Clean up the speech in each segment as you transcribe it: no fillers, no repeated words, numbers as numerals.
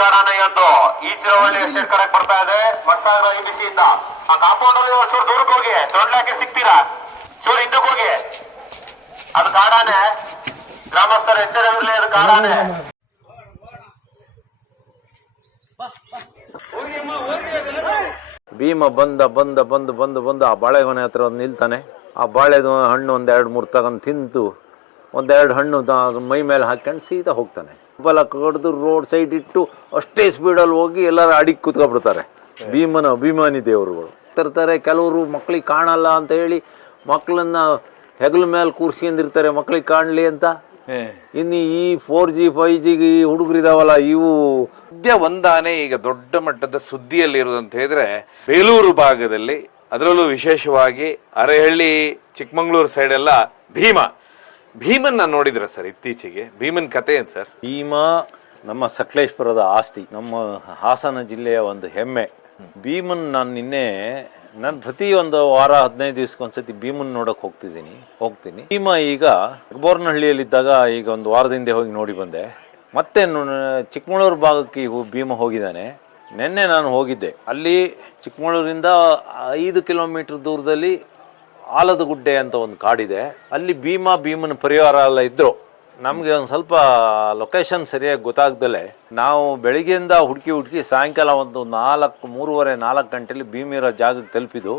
ಕಾಡಾನೆ ಇವತ್ತು ಈಚಿರವಳ್ಳಿ ಎಸ್ಟೇಟ್ ಕಡೆಗೆ ಬರ್ತಾ ಇದೆ ಮಟ್ಸಾಗರ IBCಯಿಂದ. ಆ ಕಾಂಪೌಂಡ್ ಅಲ್ಲಿ ಚೂರು ದೂರಕ್ಕೆ ಹೋಗಿ ತೊಡ್ಲಾಕೆ ಸಿಗ್ತೀರಾ, ಚೂರು ಹಿಂದಕ್ಕೆ ಹೋಗಿ. ಅದು ಕಾಡಾನೆ, ಗ್ರಾಮಸ್ಥರ ಎಚ್ಚರವಿರಲಿ, ಅದು ಕಾಡಾನೆ. ಭೀಮ ಬಂದ ಆ ಬಾಳೆಗೊನೆ ಹತ್ರ ಒಂದು ನಿಲ್ತಾನೆ. ಆ ಬಾಳೆದು ಹಣ್ಣು ಒಂದೆರಡು ಮೂರು ತಗೊಂಡು ತಿಂದು ಒಂದೆರಡು ಹಣ್ಣು ಮೈ ಮೇಲೆ ಹಾಕೊಂಡು ಸೀದಾ ಹೋಗ್ತಾನೆ. ಬಲ ಕಡ್ದು ರೋಡ್ ಸೈಡ್ ಇಟ್ಟು ಅಷ್ಟೇ ಸ್ಪೀಡಲ್ಲಿ ಹೋಗಿ ಎಲ್ಲರ ಅಡಿಗೆ ಕೂತ್ಕೊಬಿಡ್ತಾರೆ. ಅಭಿಮಾನಿ ದೇವರುಗಳು ತರ್ತಾರೆ. ಕೆಲವರು ಮಕ್ಳಿಗೆ ಕಾಣಲ್ಲ ಅಂತ ಹೇಳಿ ಮಕ್ಕಳನ್ನ ಹೆಗಲ ಮೇಲೆ ಕೂರ್ಸ್ಕೊಂಡಿರ್ತಾರೆ ಮಕ್ಳಿಗೆ ಕಾಣಲಿ ಅಂತ. ಇನ್ನು ಈ 4G 5G ಹುಡುಗರಿದಾವಲ್ಲ, ಇವು ಸದ್ಯ ಒಂದಾನೆ ಈಗ ದೊಡ್ಡ ಮಟ್ಟದ ಸುದ್ದಿಯಲ್ಲಿ ಇರುವುದಂತ ಹೇಳಿದ್ರೆ ಬೇಲೂರು ಭಾಗದಲ್ಲಿ, ಅದರಲ್ಲೂ ವಿಶೇಷವಾಗಿ ಅರೆಹಳ್ಳಿ ಚಿಕ್ಕಮಂಗ್ಳೂರು ಸೈಡ್ ಎಲ್ಲ ಭೀಮನ್ನ ನೋಡಿದ್ರ ಸರ್ ಇತ್ತೀಚೆಗೆ? ಭೀಮನ್ ಕತೆ ಏನ್ ಸರ್? ಭೀಮ ನಮ್ಮ ಸಕಲೇಶ್ಪುರದ ಆಸ್ತಿ, ನಮ್ಮ ಹಾಸನ ಜಿಲ್ಲೆಯ ಒಂದು ಹೆಮ್ಮೆ. ಭೀಮನ್ ನಾನು ಪ್ರತಿ ಒಂದು ವಾರ 15 ದಿವಸಕ್ಕೊಂದ್ಸತಿ ಭೀಮನ್ ನೋಡಕ್ ಹೋಗ್ತೀನಿ. ಭೀಮ ಈಗ ಬೋರ್ನಹಳ್ಳಿಯಲ್ಲಿದ್ದಾಗ ಈಗ ಒಂದು ವಾರದಿಂದ ಹೋಗಿ ನೋಡಿ ಬಂದೆ. ಮತ್ತೆ ಚಿಕ್ಕಮಗಳೂರು ಭಾಗಕ್ಕೆ ಭೀಮ ಹೋಗಿದ್ದಾನೆ. ನಿನ್ನೆ ನಾನು ಹೋಗಿದ್ದೆ. ಅಲ್ಲಿ ಚಿಕ್ಕಮಗಳೂರಿಂದ 5 ಕಿಲೋಮೀಟರ್ ದೂರದಲ್ಲಿ ಆಲದಗುಡ್ಡೆ ಅಂತ ಒಂದು ಕಾಡಿದೆ. ಅಲ್ಲಿ ಭೀಮನ ಪರಿವಾರ ಎಲ್ಲ ಇದ್ರು. ನಮಗೆ ಒಂದು ಸ್ವಲ್ಪ ಲೊಕೇಶನ್ ಸರಿಯಾಗಿ ಗೊತ್ತಾಗ್ದಲೆ ನಾವು ಬೆಳಿಗ್ಗೆಯಿಂದ ಹುಡುಕಿ ಸಾಯಂಕಾಲ ಒಂದು 3:30-4 ಗಂಟೆಲಿ ಭೀಮಿರೋ ಜಾಗಕ್ಕೆ ತಲುಪಿದ್ದು.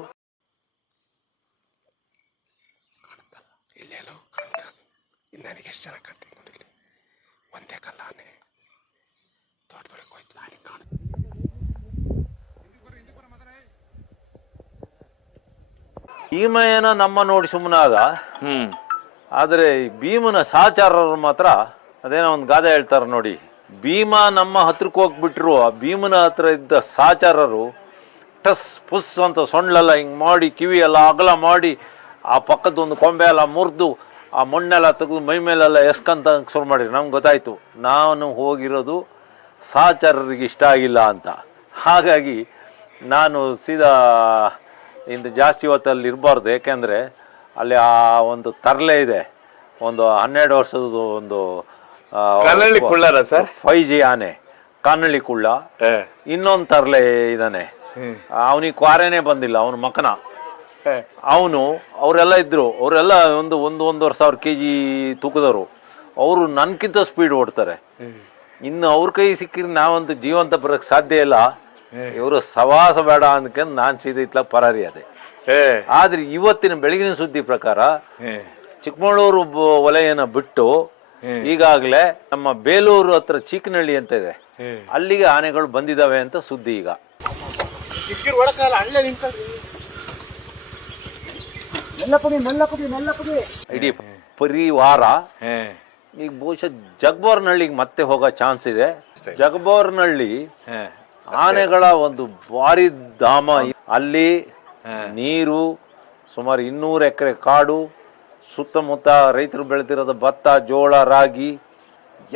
ಭೀಮ ಏನೋ ನಮ್ಮ ನೋಡಿ ಸುಮ್ಮನಾದ. ಆದರೆ ಭೀಮನ ಸಹಚಾರರು ಮಾತ್ರ ಅದೇನೋ ಒಂದು ಗಾದೆ ಹೇಳ್ತಾರೆ ನೋಡಿ, ಭೀಮ ನಮ್ಮ ಹತ್ರಕ್ಕೆ ಹೋಗ್ಬಿಟ್ರು ಆ ಭೀಮನ ಹತ್ರ ಇದ್ದ ಸಹಚಾರರು ಟಸ್ ಪುಸ್ ಅಂತ ಸೊಂಡ್ಲೆಲ್ಲ ಹಿಂಗೆ ಮಾಡಿ ಕಿವಿ ಎಲ್ಲ ಅಗಲ ಮಾಡಿ ಆ ಪಕ್ಕದ ಒಂದು ಕೊಂಬೆ ಎಲ್ಲ ಮುರಿದು ಆ ಮಣ್ಣೆಲ್ಲ ತೆಗೆದು ಮೈ ಮೇಲೆಲ್ಲ ಎಸ್ಕಂತ ಶುರು ಮಾಡಿರಿ. ನಮ್ಗೆ ಗೊತ್ತಾಯ್ತು ನಾನು ಹೋಗಿರೋದು ಸಹಚಾರರಿಗೆ ಇಷ್ಟ ಆಗಿಲ್ಲ ಅಂತ. ಹಾಗಾಗಿ ನಾನು ಸೀದಾ ಇಂದು ಜಾಸ್ತಿ ಹೊತ್ತಲ್ಲಿ ಇರಬಾರ್ದು. ಯಾಕೆಂದರೆ ಅಲ್ಲಿ ಆ ಒಂದು ತರಲೆ ಇದೆ, ಒಂದು 12 ವರ್ಷದ ಒಂದು 5G ಆನೆ ಕಾನಳ್ಳಿ ಕುಳ್ಳ. ಇನ್ನೊಂದು ತರಲೆ ಇದ್ದಾನೆ, ಅವನಿಗೆ ಕ್ವಾರೇನೆ ಬಂದಿಲ್ಲ, ಅವನ ಮಕನ. ಅವರೆಲ್ಲ ಇದ್ರು, ಅವರೆಲ್ಲ ಒಂದು 1,500 kg ತೂಕದವರು. ಅವರು ನನ್ಕಿಂತ ಸ್ಪೀಡ್ ಓಡ್ತಾರೆ. ಇನ್ನು ಅವ್ರ ಕೈ ಸಿಕ್ಕಿದ್ರೆ ನಾವಂತೂ ಜೀವಂತ ಬರಕ್ ಸಾಧ್ಯ ಇಲ್ಲ. ಇವರು ಸವಾಸ ಬೇಡ ಅಂದ್ಕೊಂಡು ನಾನು ಸೀದಾ ಇತ್ಲ ಪರಾರಿ ಅದೇ. ಆದ್ರೆ ಇವತ್ತಿನ ಬೆಳಗಿನ ಸುದ್ದಿ ಪ್ರಕಾರ ಚಿಕ್ಕಮಗಳೂರು ವಲಯನ ಬಿಟ್ಟು ಈಗಾಗಲೇ ನಮ್ಮ ಬೇಲೂರು ಹತ್ರ ಚೀಕನಹಳ್ಳಿ ಅಂತ ಇದೆ, ಅಲ್ಲಿಗೆ ಆನೆಗಳು ಬಂದಿದಾವೆ ಅಂತ ಸುದ್ದಿ. ಈಗ ಇಡೀ ಪರಿವಾರ ಈಗ ಬಹುಶಃ ಜಗಬೋರ್ನಹಳ್ಳಿಗೆ ಮತ್ತೆ ಹೋಗೋ ಚಾನ್ಸ್ ಇದೆ. ಜಗಬೋರ್ನಹಳ್ಳಿ ಆನೆಗಳ ಒಂದು ಭಾರಿ ಧಾಮ. ಅಲ್ಲಿ ನೀರು, ಸುಮಾರು 200 ಎಕರೆ ಕಾಡು, ಸುತ್ತಮುತ್ತ ರೈತರು ಬೆಳೆದಿರೋದು ಭತ್ತ, ಜೋಳ, ರಾಗಿ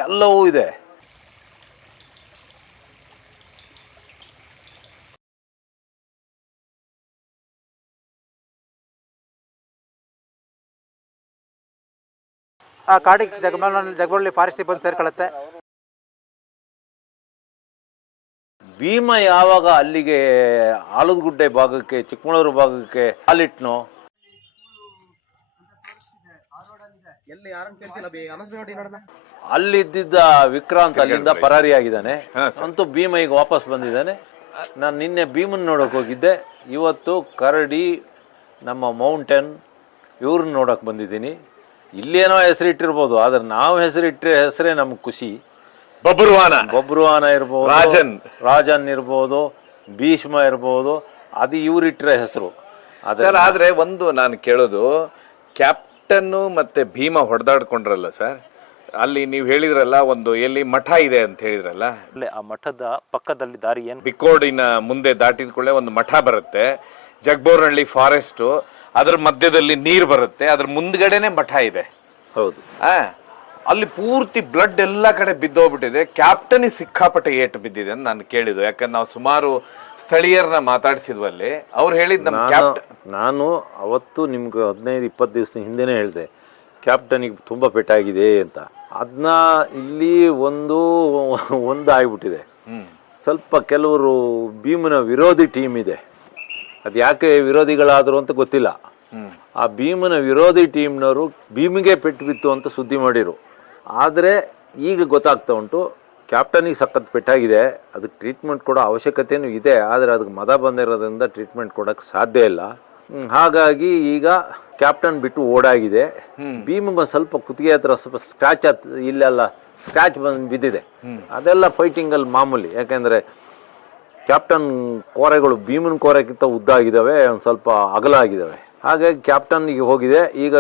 ಎಲ್ಲವೂ ಇದೆ. ಆ ಕಾಡಿಗೆ ಜಗಬೋರ್ನಹಳ್ಳಿ ಫಾರೆಸ್ಟ್ ಬಂದು ಸೇರ್ಕೊಳ್ಳುತ್ತೆ. ಭೀಮ ಯಾವಾಗ ಅಲ್ಲಿಗೆ ಆಲದಗುಡ್ಡೆ ಭಾಗಕ್ಕೆ, ಚಿಕ್ಕಮಗಳೂರು ಭಾಗಕ್ಕೆ ಹಾಲಿಟ್ನೋ, ಅಲ್ಲಿದ್ದ ವಿಕ್ರಾಂತ್ ಅಲ್ಲಿಂದ ಪರಾರಿಯಾಗಿದ್ದಾನೆ. ಅಂತೂ ಭೀಮ ಈಗ ವಾಪಸ್ ಬಂದಿದ್ದಾನೆ. ನಾನು ನಿನ್ನೆ ಭೀಮನ್ ನೋಡಕ್ ಹೋಗಿದ್ದೆ. ಇವತ್ತು ಕರಡಿ, ನಮ್ಮ ಮೌಂಟೇನ್ ಇವ್ರನ್ನ ನೋಡಕ್ ಬಂದಿದ್ದೀನಿ. ಇಲ್ಲೇನೋ ಹೆಸರಿಟ್ಟಿರ್ಬೋದು, ಆದ್ರೆ ನಾವು ಹೆಸರೇ ನಮ್ಗೆ ಖುಷಿ. ಬಬ್ರುವಾನ ಇರ್ಬೋದು, ರಾಜನ್ ಇರ್ಬೋದು, ಭೀಷ್ಮ ಇರ್ಬೋದು, ಅದು ಇವ್ರಿಟ್ರೆ ಹೆಸರು. ಆದ್ರೆ ಒಂದು ನಾನು ಕೇಳೋದು, ಕ್ಯಾಪ್ಟನ್ ಮತ್ತೆ ಭೀಮ ಹೊಡೆದಾಡ್ಕೊಂಡ್ರಲ್ಲ ಸರ್, ಅಲ್ಲಿ ನೀವು ಹೇಳಿದ್ರಲ್ಲ ಒಂದು ಎಲ್ಲಿ ಮಠ ಇದೆ ಅಂತ ಹೇಳಿದ್ರಲ್ಲ, ಆ ಮಠದ ಪಕ್ಕದಲ್ಲಿ ದಾರಿ ಏನು ಬಿಕ್ಕೋಡಿನ ಮುಂದೆ ದಾಟಿದ ಕೂಡಲೇ ಒಂದು ಮಠ ಬರುತ್ತೆ. ಜಗಬೋರ್ನಹಳ್ಳಿ ಫಾರೆಸ್ಟ್, ಅದ್ರ ಮಧ್ಯದಲ್ಲಿ ನೀರ್ ಬರುತ್ತೆ, ಅದ್ರ ಮುಂದ್ಗಡೆನೆ ಮಠ ಇದೆ. ಹೌದು. ಅಲ್ಲಿ ಪೂರ್ತಿ ಬ್ಲಡ್ ಎಲ್ಲ ಕಡೆ ಬಿದ್ದೋಗ್ಬಿಟ್ಟಿದೆ. ಕ್ಯಾಪ್ಟನ್ ಸಿಕ್ಕಾಪಟ್ಟೆ ಏಟು ಬಿದ್ದಿದೆ ಅಂತ ನಾನು ಕೇಳಿದ್ದು. ಯಾಕಂದ್ರೆ ನಾವು ಸುಮಾರು ಸ್ಥಳೀಯರನ್ನ ಮಾತಾಡಿಸಿದ್ವಲ್ಲಿ, ಅವ್ರು ಹೇಳಿದ್ ನಾನು ಅವತ್ತು ನಿಮ್ಗೆ 15-20 ದಿವಸ ಹಿಂದೆನೆ ಹೇಳಿದೆ ಕ್ಯಾಪ್ಟನಿಗೆ ತುಂಬಾ ಪೆಟ್ಟಾಗಿದೆ ಅಂತ. ಅದನ್ನ ಇಲ್ಲಿ ಒಂದು ಆಗ್ಬಿಟ್ಟಿದೆ. ಸ್ವಲ್ಪ ಕೆಲವರು ಭೀಮನ ವಿರೋಧಿ ಟೀಮ್ ಇದೆ. ಅದು ಯಾಕೆ ವಿರೋಧಿಗಳಾದರು ಅಂತ ಗೊತ್ತಿಲ್ಲ. ಆ ಭೀಮನ ವಿರೋಧಿ ಟೀಮ್ನವರು ಭೀಮಿಗೆ ಪೆಟ್ಟು ಬಿತ್ತು ಅಂತ ಸುದ್ದಿ ಮಾಡಿರು. ಆದರೆ ಈಗ ಗೊತ್ತಾಗ್ತಾ ಉಂಟು ಕ್ಯಾಪ್ಟನಿಗೆ ಸಖತ್ ಪೆಟ್ಟಾಗಿದೆ, ಅದಕ್ಕೆ ಟ್ರೀಟ್ಮೆಂಟ್ ಕೊಡೋ ಅವಶ್ಯಕತೆಯೂ ಇದೆ. ಆದರೆ ಅದಕ್ಕೆ ಮದ ಬಂದಿರೋದ್ರಿಂದ ಟ್ರೀಟ್ಮೆಂಟ್ ಕೊಡೋಕ್ಕೆ ಸಾಧ್ಯ ಇಲ್ಲ. ಹಾಗಾಗಿ ಈಗ ಕ್ಯಾಪ್ಟನ್ ಬಿಟ್ಟು ಓಡಾಗಿದೆ. ಭೀಮಿಗೆ ಸ್ವಲ್ಪ ಕುತ್ತಿಗೆ ಹತ್ರ ಸ್ವಲ್ಪ ಸ್ಕ್ರಾಚ್ ಇಲ್ಲೆಲ್ಲ ಸ್ಕ್ರಾಚ್ ಬಂದು ಬಿದ್ದಿದೆ. ಅದೆಲ್ಲ ಫೈಟಿಂಗಲ್ಲಿ ಮಾಮೂಲಿ. ಯಾಕೆಂದರೆ ಕ್ಯಾಪ್ಟನ್ ಕೋರೆಗಳು ಭೀಮನ ಕೋರೆಗಿಂತ ಉದ್ದ ಆಗಿದ್ದಾವೆ, ಒಂದು ಸ್ವಲ್ಪ ಅಗಲ ಆಗಿದ್ದಾವೆ. ಹಾಗಾಗಿ ಕ್ಯಾಪ್ಟನ್ಗೆ ಹೋಗಿದೆ. ಈಗ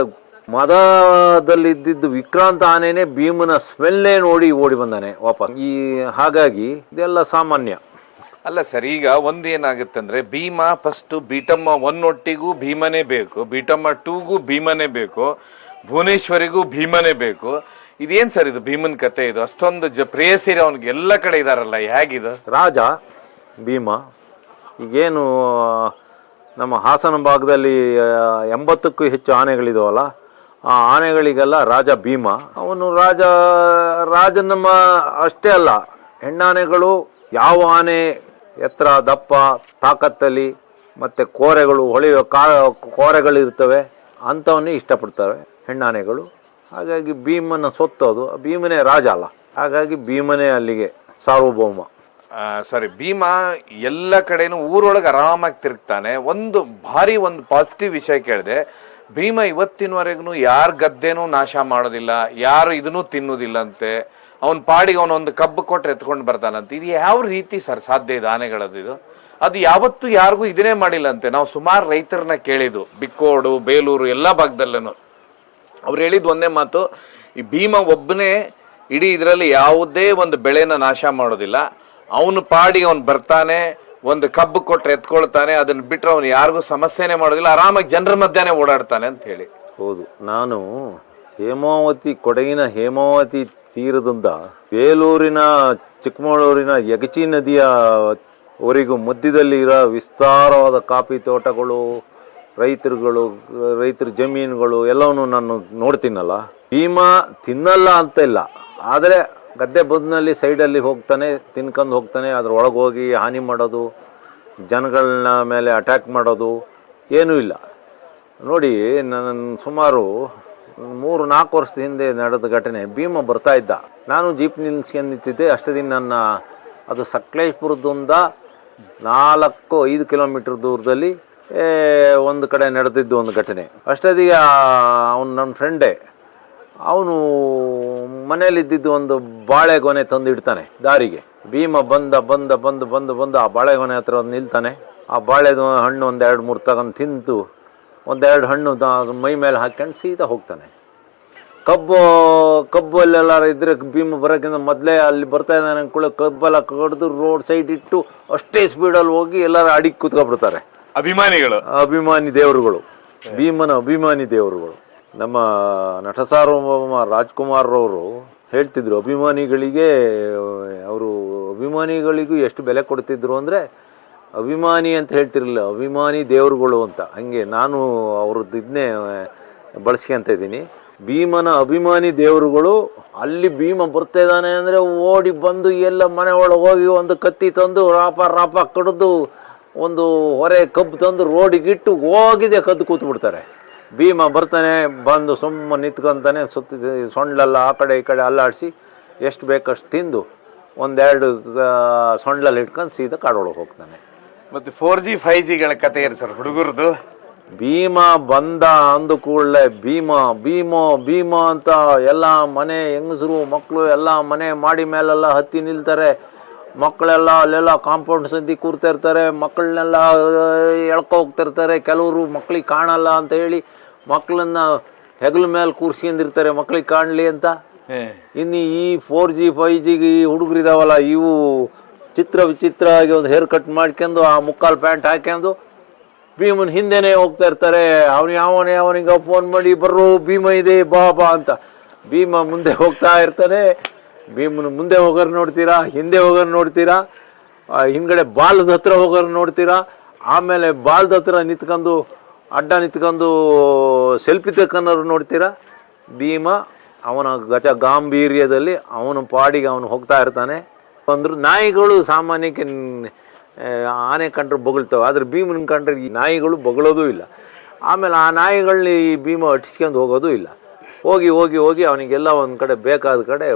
ಮದದಲ್ಲಿದ್ದಿದ್ದು ವಿಕ್ರಾಂತ್ ಆನೆನೇ ಭೀಮನ ಸ್ಮೆಲ್ಲೇ ನೋಡಿ ಓಡಿ ಬಂದಾನೆ ವಾಪಸ್. ಹಾಗಾಗಿ ಇದೆಲ್ಲ ಸಾಮಾನ್ಯ ಅಲ್ಲ ಸರ್. ಈಗ ಒಂದೇನಾಗುತ್ತಂದ್ರೆ ಭೀಮ ಫಸ್ಟ್ ಬೀಟಮ್ಮ 1 ಒಟ್ಟಿಗೂ ಭೀಮನೇ ಬೇಕು, ಬೀಟಮ್ಮ 2ಗೂ ಭೀಮನೇ ಬೇಕು, ಭುವನೇಶ್ವರಿಗೂ ಭೀಮನೇ ಬೇಕು. ಇದೇನ್ ಸರ್ ಇದು ಭೀಮನ್ ಕತೆ? ಇದು ಅಷ್ಟೊಂದು ಪ್ರೇಯಸಿರಿ ಅವನಿಗೆ ಎಲ್ಲ ಕಡೆ ಇದಾರಲ್ಲ, ಹೇಗಿದು? ರಾಜ ಭೀಮ ಈಗೇನು ನಮ್ಮ ಹಾಸನ ಭಾಗದಲ್ಲಿ 80ಕ್ಕೂ ಹೆಚ್ಚು ಆನೆಗಳಿದಾವಲ್ಲ, ಆ ಆನೆಗಳಿಗೆಲ್ಲ ರಾಜ ಭೀಮ. ಅವನು ರಾಜ ನಮ್ಮ ಅಷ್ಟೇ ಅಲ್ಲ, ಹೆಣ್ಣಾನೆಗಳು ಯಾವ ಆನೆ ಎತ್ತರ ದಪ್ಪ ತಾಕತ್ತಲ್ಲಿ ಮತ್ತು ಕೋರೆಗಳು ಹೊಳೆಯುವ ಕೋರೆಗಳಿರ್ತವೆ ಅಂಥವನ್ನೇ ಇಷ್ಟಪಡ್ತವೆ ಹೆಣ್ಣಾನೆಗಳು. ಹಾಗಾಗಿ ಭೀಮನ ಸೊತ್ತೋದು, ಭೀಮನೇ ರಾಜ ಅಲ್ಲ, ಹಾಗಾಗಿ ಭೀಮನೇ ಅಲ್ಲಿಗೆ ಸಾರ್ವಭೌಮ. ಸಾರಿ, ಭೀಮ ಎಲ್ಲ ಕಡೆನೂ ಊರೊಳಗೆ ಆರಾಮಾಗಿ ತಿರುಗ್ತಾನೆ. ಒಂದು ಪಾಸಿಟಿವ್ ವಿಷಯ ಕೇಳಿದೆ. ಭೀಮ ಇವತ್ತಿನವರೆಗೂ ಯಾರ ಗದ್ದೆನೂ ನಾಶ ಮಾಡೋದಿಲ್ಲ, ಯಾರು ಇದನ್ನೂ ತಿನ್ನುವುದಿಲ್ಲ ಅಂತೆ. ಅವನ ಪಾಡಿಗೆ ಅವನೊಂದು ಕಬ್ಬು ಕೊಟ್ಟರೆ ಎತ್ಕೊಂಡು ಬರ್ತಾನಂತೆ. ಇದು ಯಾವ ರೀತಿ ಸರ್ ಸಾಧ್ಯ ಇದೆ ಆನೆಗಳದ್ದು? ಇದು ಅದು ಯಾವತ್ತೂ ಯಾರಿಗೂ ಇದನ್ನೇ ಮಾಡಿಲ್ಲ ಅಂತೆ. ನಾವು ಸುಮಾರು ರೈತರನ್ನ ಕೇಳಿದ್ದು, ಬಿಕ್ಕೋಡು, ಬೇಲೂರು ಎಲ್ಲ ಭಾಗದಲ್ಲೂ ಅವ್ರು ಹೇಳಿದ್ದು ಒಂದೇ ಮಾತು, ಈ ಭೀಮ ಒಬ್ಬನೇ ಇಡೀ ಇದರಲ್ಲಿ ಯಾವುದೇ ಒಂದು ಬೆಳೆನ ನಾಶ ಮಾಡೋದಿಲ್ಲ. ಅವನು ಪಾಡಿಗೆ ಅವನು ಬರ್ತಾನೆ, ಒಂದು ಕಬ್ಬು ಕೊಟ್ಟರೆ ಎತ್ಕೊಳ್ತಾನೆ, ಅದನ್ನ ಬಿಟ್ಟರೆ ಅವನು ಯಾರಿಗೂ ಸಮಸ್ಯೆನೇ ಮಾಡೋದಿಲ್ಲ, ಆರಾಮಾಗಿ ಜನರ ಮಧ್ಯಾಹ್ನ ಓಡಾಡ್ತಾನೆ ಅಂತ ಹೇಳಿ. ಹೌದು, ನಾನು ಕೊಡಗಿನ ಹೇಮಾವತಿ ತೀರದಿಂದ ಬೇಲೂರಿನ ಚಿಕ್ಕಮಗಳೂರಿನ ಯಗಚಿ ನದಿಯ ವರೆಗೂ ಮಧ್ಯದಲ್ಲಿ ಇರೋ ವಿಸ್ತಾರವಾದ ಕಾಫಿ ತೋಟಗಳು, ರೈತರ ಜಮೀನುಗಳು ಎಲ್ಲವನ್ನೂ ನಾನು ನೋಡ್ತೀನಲ್ಲ. ಭೀಮ ತಿನ್ನಲ್ಲ ಅಂತ ಇಲ್ಲ, ಆದರೆ ಗದ್ದೆ ಬದುನಲ್ಲಿ ಸೈಡಲ್ಲಿ ಹೋಗ್ತಾನೆ, ತಿನ್ಕೊಂಡು ಹೋಗ್ತಾನೆ. ಅದ್ರ ಒಳಗೆ ಹೋಗಿ ಹಾನಿ ಮಾಡೋದು, ಜನಗಳನ್ನ ಮೇಲೆ ಅಟ್ಯಾಕ್ ಮಾಡೋದು ಏನೂ ಇಲ್ಲ. ನೋಡಿ, ನಾನು ಸುಮಾರು 3-4 ವರ್ಷದ ಹಿಂದೆ ನಡೆದ ಘಟನೆ. ಭೀಮ ಬರ್ತಾ ಇದ್ದ, ನಾನು ಜೀಪ್ ನಿಲ್ಸ್ಕೊಂಡು ನಿಂತಿದ್ದೆ. ಅಷ್ಟೇ ಅದು ಸಕಲೇಶ್ಪುರದಿಂದ 4-5 ಕಿಲೋಮೀಟರ್ ದೂರದಲ್ಲಿ ಒಂದು ಕಡೆ ನಡೆದಿದ್ದು ಒಂದು ಘಟನೆ. ಅಷ್ಟೊತ್ತಿಗೆ ಅವನು ನನ್ನ ಫ್ರೆಂಡೇ, ಅವನು ಮನೇಲಿದ್ದಿದ್ದು ಒಂದು ಬಾಳೆಗೊನೆ ತಂದು ಇಡ್ತಾನೆ ದಾರಿಗೆ. ಭೀಮ ಬಂದು ಆ ಬಾಳೆಗೊನೆ ಹತ್ರ ನಿಲ್ತಾನೆ. ಆ ಬಾಳೆದು ಹಣ್ಣು 1-2-3 ತಗೊಂಡು ತಿಂದು 1-2 ಹಣ್ಣು ಮೈ ಮೇಲೆ ಹಾಕ್ಕೊಂಡು ಸೀದಾ ಹೋಗ್ತಾನೆ. ಕಬ್ಬಲ್ಲೆಲ್ಲ ಇದ್ರೆ ಭೀಮ ಬರೋಕ್ಕಿಂತ ಮೊದಲೇ ಅಲ್ಲಿ ಬರ್ತಾ ಇದ್ದಾನೆ ಕೂಡ ಕಬ್ಬೆಲ್ಲ ಕಡ್ದು ರೋಡ್ ಸೈಡ್ ಇಟ್ಟು ಅಷ್ಟೇ ಸ್ಪೀಡಲ್ಲಿ ಹೋಗಿ ಎಲ್ಲರೂ ಅಡಿಗೆ ಕೂತ್ಕೊಬಿಡ್ತಾರೆ. ಅಭಿಮಾನಿ ದೇವರುಗಳು, ಭೀಮನ ಅಭಿಮಾನಿ ದೇವರುಗಳು. ನಮ್ಮ ನಟ ಸಾರ್ವಭೌಮ ರಾಜ್ಕುಮಾರ್ ಅವರು ಹೇಳ್ತಿದ್ರು, ಅಭಿಮಾನಿಗಳಿಗೂ ಎಷ್ಟು ಬೆಲೆ ಕೊಡ್ತಿದ್ರು ಅಂದರೆ ಅಭಿಮಾನಿ ಅಂತ ಹೇಳ್ತಿರಲಿಲ್ಲ, ಅಭಿಮಾನಿ ದೇವರುಗಳು ಅಂತ. ಹಂಗೆ ನಾನು ಅವ್ರದ್ದು ಇದನ್ನೇ ಬಳಸ್ಕೊಂತ ಇದ್ದೀನಿ. ಭೀಮನ ಅಭಿಮಾನಿ ದೇವರುಗಳು. ಅಲ್ಲಿ ಭೀಮ ಬರ್ತಾ ಇದ್ದಾನೆ ಅಂದರೆ ಓಡಿ ಬಂದು ಎಲ್ಲ ಮನೆ ಒಳಗೆ ಹೋಗಿ ಒಂದು ಕತ್ತಿ ತಂದು ರಾಪ ಕಡಿದು ಒಂದು ಹೊರೆ ಕಬ್ಬು ತಂದು ರೋಡಿಗಿಟ್ಟು ಹೋಗಿದೆ ಕದ್ದು ಕೂತ್ಬಿಡ್ತಾರೆ. ಭೀಮ ಬರ್ತಾನೆ, ಬಂದು ಸುಮ್ಮನೆ ನಿಂತ್ಕೊಂತಾನೆ, ಸೊಂಡ್ಲೆಲ್ಲ ಆ ಕಡೆ ಈ ಕಡೆ ಅಲ್ಲಾಡಿಸಿ ಎಷ್ಟು ಬೇಕಷ್ಟು ತಿಂದು 1-2 ಸೊಂಡ್ಲಲ್ಲಿ ಇಟ್ಕೊಂಡು ಸೀದಾ ಕಾಡೊಳಗೆ ಹೋಗ್ತಾನೆ. ಮತ್ತೆ 4G 5Gಗಳ ಕತೆ ಏನು ಸರ್ ಹುಡುಗರದು? ಭೀಮ ಬಂದ ಅಂದ ಕೂಡಲೇ ಭೀಮ ಅಂತ ಎಲ್ಲ ಮನೆ ಹೆಂಗಸರು ಮಕ್ಕಳು ಎಲ್ಲ ಮನೆ ಮಾಡಿ ಮೇಲೆಲ್ಲ ಹತ್ತಿ ನಿಲ್ತಾರೆ. ಮಕ್ಕಳೆಲ್ಲ ಅಲ್ಲೆಲ್ಲ ಕಾಂಪೌಂಡ್ ಸಂದಿ ಕೂರ್ತಾ ಇರ್ತಾರೆ. ಮಕ್ಕಳನ್ನೆಲ್ಲ ಎಳ್ಕೊ ಹೋಗ್ತಿರ್ತಾರೆ. ಕೆಲವರು ಮಕ್ಳಿಗೆ ಕಾಣಲ್ಲ ಅಂತ ಹೇಳಿ ಮಕ್ಕಳನ್ನ ಹೆಗಲ ಮೇಲೆ ಕೂರ್ಸ್ಕೊಂಡಿರ್ತಾರೆ ಮಕ್ಳಿಗೆ ಕಾಣಲಿ ಅಂತ. ಇನ್ನು ಈ 4G 5Gಗೆ ಈ ಹುಡುಗರಿದಾವಲ್ಲ, ಇವು ವಿಚಿತ್ರ ಆಗಿ ಒಂದು ಹೇರ್ ಕಟ್ ಮಾಡ್ಕೊಂಡು ಆ ಮುಕ್ಕಾಲು ಪ್ಯಾಂಟ್ ಹಾಕ್ಕೊಂಡು ಭೀಮನ್ ಹಿಂದೆನೇ ಹೋಗ್ತಾ ಇರ್ತಾರೆ. ಅವನಿಗೆ ಫೋನ್ ಮಾಡಿ ಬರ್ರೋ ಭೀಮ ಇದೆ ಬಾ ಅಂತ. ಭೀಮ ಮುಂದೆ ಹೋಗ್ತಾ ಇರ್ತಾನೆ. ಭೀಮನ ಮುಂದೆ ಹೋಗೋರು ನೋಡ್ತೀರಾ, ಹಿಂದೆ ಹೋಗೋರು ನೋಡ್ತೀರಾ, ಹಿಂದ್ಗಡೆ ಬಾಲದ ಹತ್ರ ಹೋಗೋರು ನೋಡ್ತೀರಾ. ಆಮೇಲೆ ಬಾಲದ ಹತ್ರ ಅಡ್ಡ ನಿಂತ್ಕೊಂಡು ಸೆಲ್ಫಿ ತಕ್ಕನ್ನೋರು ನೋಡ್ತೀರಾ. ಭೀಮ ಅವನ ಗಜ ಗಾಂಭೀರ್ಯದಲ್ಲಿ ಅವನ ಪಾಡಿಗೆ ಅವನು ಹೋಗ್ತಾ ಇರ್ತಾನೆ. ಅಂದ್ರು ನಾಯಿಗಳು ಸಾಮಾನ್ಯಕ್ಕೆ ಆನೆ ಕಂಡ್ರೆ ಬೊಗಳ್ತಾವೆ, ಆದ್ರೆ ಭೀಮನ ಕಂಡ್ರೆ ಈ ನಾಯಿಗಳು ಬೊಗಳೋದು ಇಲ್ಲ. ಆಮೇಲೆ ಆ ನಾಯಿಗಳನ್ನ ಈ ಭೀಮ ಅಟಿಸ್ಕೊಂಡು ಹೋಗೋದು ಇಲ್ಲ. ಹೋಗಿ ಹೋಗಿ ಹೋಗಿ ಅವನಿಗೆಲ್ಲ ಒಂದು ಕಡೆ ಬೇಕಾದ ಕಡೆ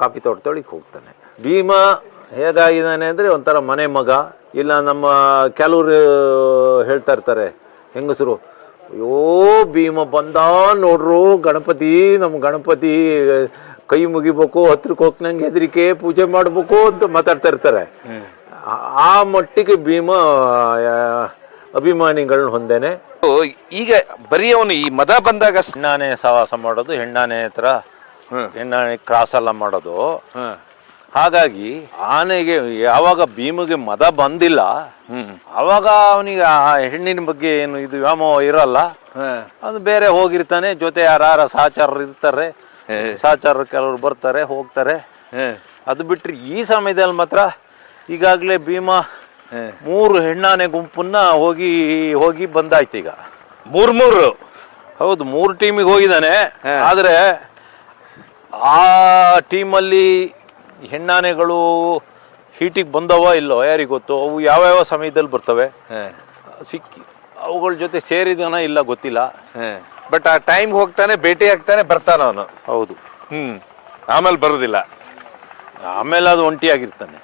ಕಾಫಿ ತೋಟದೊಳಗೆ ಹೋಗ್ತಾನೆ. ಭೀಮ ಹೇಗಾಗಿದ್ದಾನೆ ಅಂದರೆ ಒಂಥರ ಮನೆ ಮಗ. ಇಲ್ಲ ನಮ್ಮ ಕೆಲವರು ಹೇಳ್ತಾ ಇರ್ತಾರೆ ಹೆಂಗಸರು, ಅಯ್ಯೋ ಭೀಮ ಬಂದ ನೋಡ್ರು, ಗಣಪತಿ ನಮ್ಮ ಗಣಪತಿ ಕೈ ಮುಗಿಬೇಕು, ಹತ್ರಕ್ಕೆ ಹೋಗಿ ನಂಗೆ ಹೆದರಿಕೆ, ಪೂಜೆ ಮಾಡಬೇಕು ಅಂತ ಮಾತಾಡ್ತಾ ಇರ್ತಾರೆ. ಆ ಮಟ್ಟಿಗೆ ಭೀಮ ಅಭಿಮಾನಿಗಳನ್ನ ಹೊಂದೇನೆ. ಈಗ ಬರೀ ಅವನು ಈ ಮದ ಬಂದಾಗ ಹೆಣ್ಣಾನೆ ಸಹವಾಸ ಮಾಡೋದು, ಹೆಣ್ಣಾನೆ ಹತ್ರ ಹೆಣ್ಣಾನೆ ಕ್ರಾಸ್ ಎಲ್ಲ ಮಾಡೋದು. ಹಾಗಾಗಿ ಆನೆಗೆ ಯಾವಾಗ ಭೀಮಿಗೆ ಮದ ಬಂದಿಲ್ಲ ಅವಾಗ ಅವನಿಗೆ ಆ ಹೆಣ್ಣಿನ ಬಗ್ಗೆ ಏನು ಇದು ವ್ಯಾಮೋಹ ಇರಲ್ಲ. ಅದು ಬೇರೆ ಹೋಗಿರ್ತಾನೆ, ಜೊತೆ ಯಾರ ಸಹಚರರು ಇರ್ತಾರೆ, ಸಹಚರರು ಕೆಲವರು ಬರ್ತಾರೆ ಹೋಗ್ತಾರೆ. ಅದು ಬಿಟ್ರೆ ಈ ಸಮಯದಲ್ಲಿ ಮಾತ್ರ ಈಗಾಗಲೇ ಭೀಮ 3 ಹೆಣ್ಣಾನೆ ಗುಂಪನ್ನ ಹೋಗಿ ಹೋಗಿ ಬಂದಾಯ್ತು. ಈಗ 3 ಹೌದು 3 ಟೀಮಿಗೆ ಹೋಗಿದ್ದಾನೆ. ಆದ್ರೆ ಆ ಟೀಮಲ್ಲಿ ಹೆಣ್ಣಾನೆಗಳು ಹೀಟಿಗೆ ಬಂದವ ಇಲ್ಲೋ ಯಾರಿಗೆ ಗೊತ್ತು. ಅವು ಯಾವ್ಯಾವ ಸಮಯದಲ್ಲಿ ಬರ್ತವೆ, ಸಿಕ್ಕಿ ಅವುಗಳ ಜೊತೆ ಸೇರಿದನ ಇಲ್ಲ ಗೊತ್ತಿಲ್ಲ. ಬಟ್ ಆ ಟೈಮ್ ಹೋಗ್ತಾನೆ, ಭೇಟಿ ಆಗ್ತಾನೆ, ಬರ್ತಾನ ಅವನು. ಹೌದು. ಆಮೇಲೆ ಬರುದಿಲ್ಲ. ಆಮೇಲೆ ಅದು ಒಂಟಿಯಾಗಿರ್ತಾನೆ.